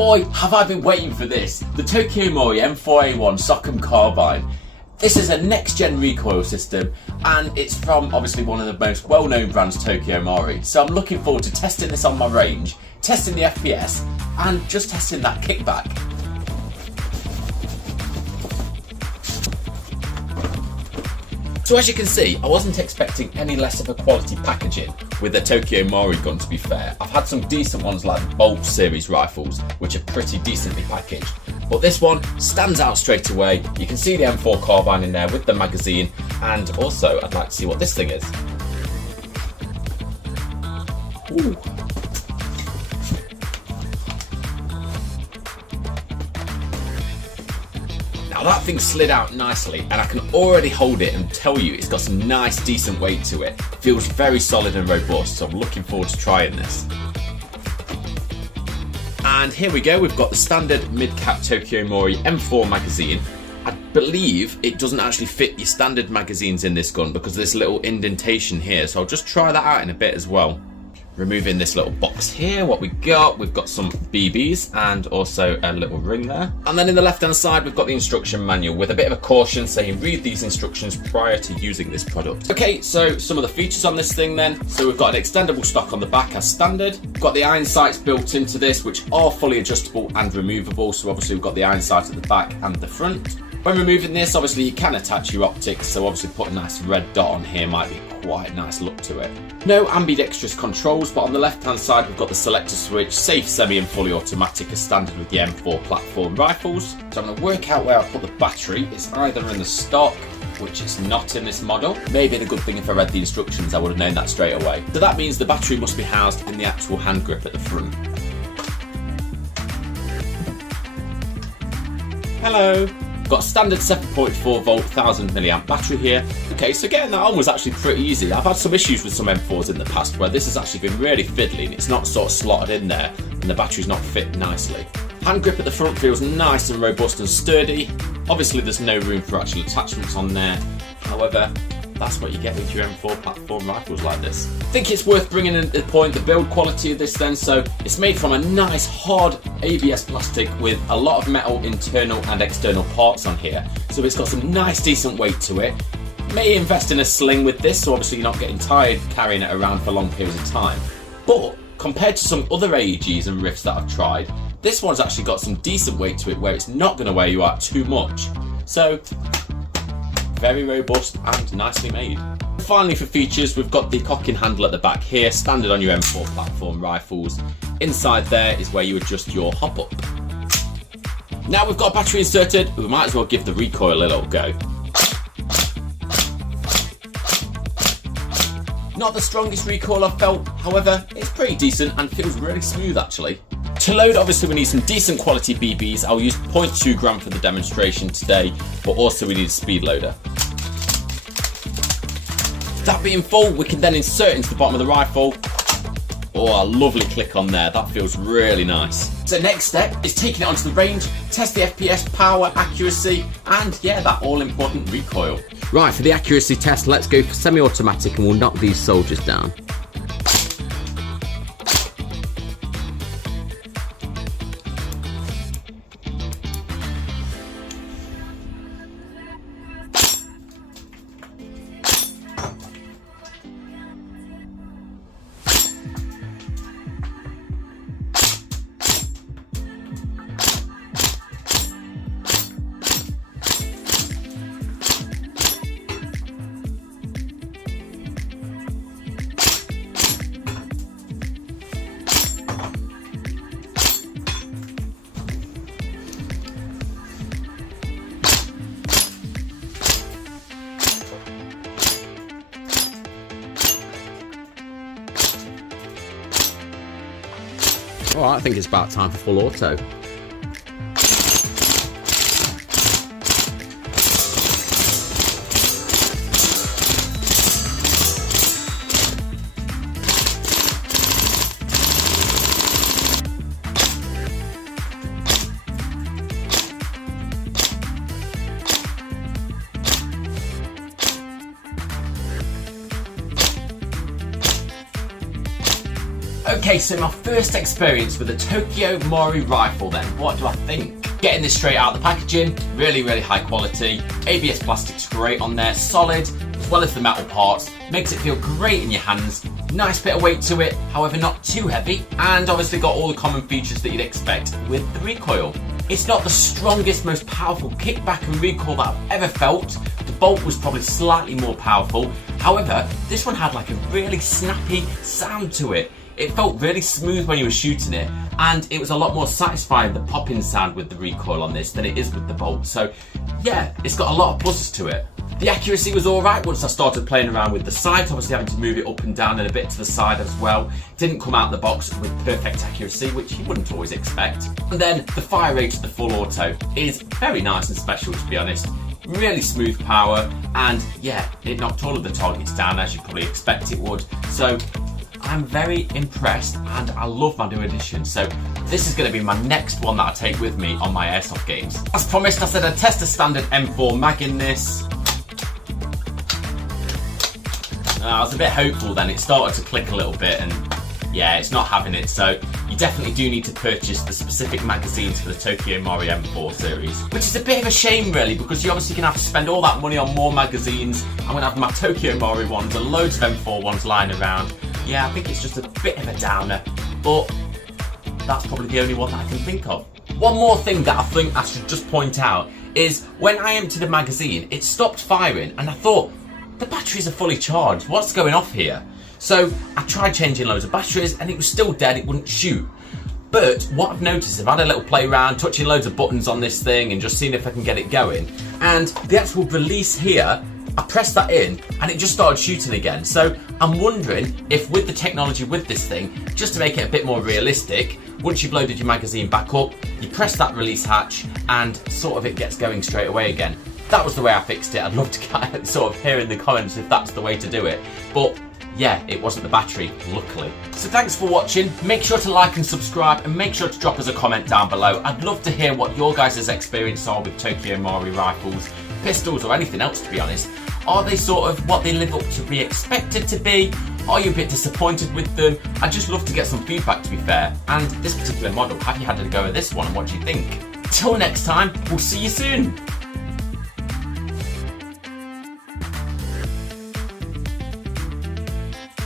boy, have I been waiting for this. The Tokyo Marui M4A1 Socon carbine. This is a next-gen recoil system, and it's from obviously one of the most well-known brands, Tokyo Marui. So I'm looking forward to testing this on my range, testing the FPS, and just testing that kickback. So as you can see, I wasn't expecting any less of a quality packaging with the Tokyo Marui gun, to be fair. I've had some decent ones like the Bolt series rifles, which are pretty decently packaged. But this one stands out straight away. You can see the M4 carbine in there with the magazine, and also I'd like to see what this thing is. Ooh. Now that thing slid out nicely, and I can already hold it and tell you it's got some nice decent weight to it. It feels very solid and robust, so I'm looking forward to trying this. And here we go, we've got the standard mid-cap Tokyo Marui M4 magazine. I believe it doesn't actually fit your standard magazines in this gun because of this little indentation here, so I'll just try that out in a bit as well. Removing this little box here, what we've got some BBs and also a little ring there. And then in the left hand side we've got the instruction manual with a bit of a caution saying read these instructions prior to using this product. Okay, so some of the features on this thing then. So we've got an extendable stock on the back as standard. We've got the iron sights built into this, which are fully adjustable and removable. So obviously we've got the iron sight at the back and the front. When removing this, obviously you can attach your optics, so obviously put a nice red dot on here might be quite a nice look to it. No ambidextrous controls, but on the left hand side we've got the selector switch, safe, semi and fully automatic as standard with the M4 platform rifles. So I'm going to work out where I put the battery. It's either in the stock, which is not in this model. Maybe the good thing if I read the instructions I would have known that straight away. So that means the battery must be housed in the actual hand grip at the front. Hello! Got a standard 7.4 volt 1000 milliamp battery here. Okay, so getting that on was actually pretty easy. I've had some issues with some M4s in the past where this has actually been really fiddly and it's not sort of slotted in there and the battery's not fit nicely. Hand grip at the front feels nice and robust and sturdy. Obviously there's no room for actual attachments on there. However, that's what you get with your M4 platform rifles like this. I think it's worth bringing in the point, the build quality of this then. So it's made from a nice hard ABS plastic with a lot of metal internal and external parts on here. So it's got some nice decent weight to it. May invest in a sling with this, so obviously you're not getting tired carrying it around for long periods of time. But compared to some other AEGs and Rifts that I've tried, this one's actually got some decent weight to it where it's not going to wear you out too much. So very robust and nicely made. Finally, for features, we've got the cocking handle at the back here, standard on your M4 platform rifles. Inside there is where you adjust your hop up. Now we've got a battery inserted, we might as well give the recoil a little go. Not the strongest recoil I've felt, however, it's pretty decent and feels really smooth actually. To load, obviously we need some decent quality BBs. I'll use 0.2 gram for the demonstration today, but also we need a speed loader. That being full, we can then insert into the bottom of the rifle. Oh, a lovely click on there, that feels really nice. So next step is taking it onto the range, test the FPS, power, accuracy, and yeah, that all important recoil. Right, for the accuracy test, let's go for semi-automatic and we'll knock these soldiers down. Alright, I think it's about time for full auto. Okay, so my first experience with the Tokyo Marui rifle then, what do I think? Getting this straight out of the packaging, really high quality. ABS plastic's great on there, solid, as well as the metal parts. Makes it feel great in your hands. Nice bit of weight to it, however not too heavy. And obviously got all the common features that you'd expect with the recoil. It's not the strongest, most powerful kickback and recoil that I've ever felt. The bolt was probably slightly more powerful. However, this one had like a really snappy sound to it. It felt really smooth when you were shooting it, and it was a lot more satisfying, the popping sound with the recoil on this, than it is with the bolt. So yeah, it's got a lot of pluses to it. The accuracy was alright once I started playing around with the sight, obviously having to move it up and down and a bit to the side as well. Didn't come out of the box with perfect accuracy, which you wouldn't always expect. And then the fire rate of the full auto is very nice and special, to be honest. Really smooth power, and yeah, it knocked all of the targets down as you probably expect it would. So I'm very impressed, and I love my new edition. So this is going to be my next one that I take with me on my airsoft games. As promised, I said I'd test a standard M4 mag in this. I was a bit hopeful then, it started to click a little bit, and yeah, it's not having it. So you definitely do need to purchase the specific magazines for the Tokyo Marui M4 series, which is a bit of a shame really, because you're obviously going to have to spend all that money on more magazines. I'm going to have my Tokyo Marui ones and loads of M4 ones lying around. Yeah, I think it's just a bit of a downer, but that's probably the only one that I can think of. One more thing that I think I should just point out is when I emptied the magazine, it stopped firing, and I thought, the batteries are fully charged, what's going off here? So I tried changing loads of batteries and it was still dead, it wouldn't shoot. But what I've noticed, I've had a little play around, touching loads of buttons on this thing and just seeing if I can get it going. And the actual release here, I pressed that in and it just started shooting again. So I'm wondering if with the technology with this thing, just to make it a bit more realistic, once you've loaded your magazine back up, you press that release hatch and sort of it gets going straight away again. That was the way I fixed it. I'd love to get, sort of hear in the comments if that's the way to do it. But yeah, it wasn't the battery, luckily. So thanks for watching. Make sure to like and subscribe, and make sure to drop us a comment down below. I'd love to hear what your guys' experience are with Tokyo Marui rifles, pistols, or anything else, to be honest. Are they sort of what they live up to be expected to be? Are you a bit disappointed with them? I'd just love to get some feedback, to be fair. And this particular model, have you had a go at this one and what do you think? Till next time, we'll see you soon.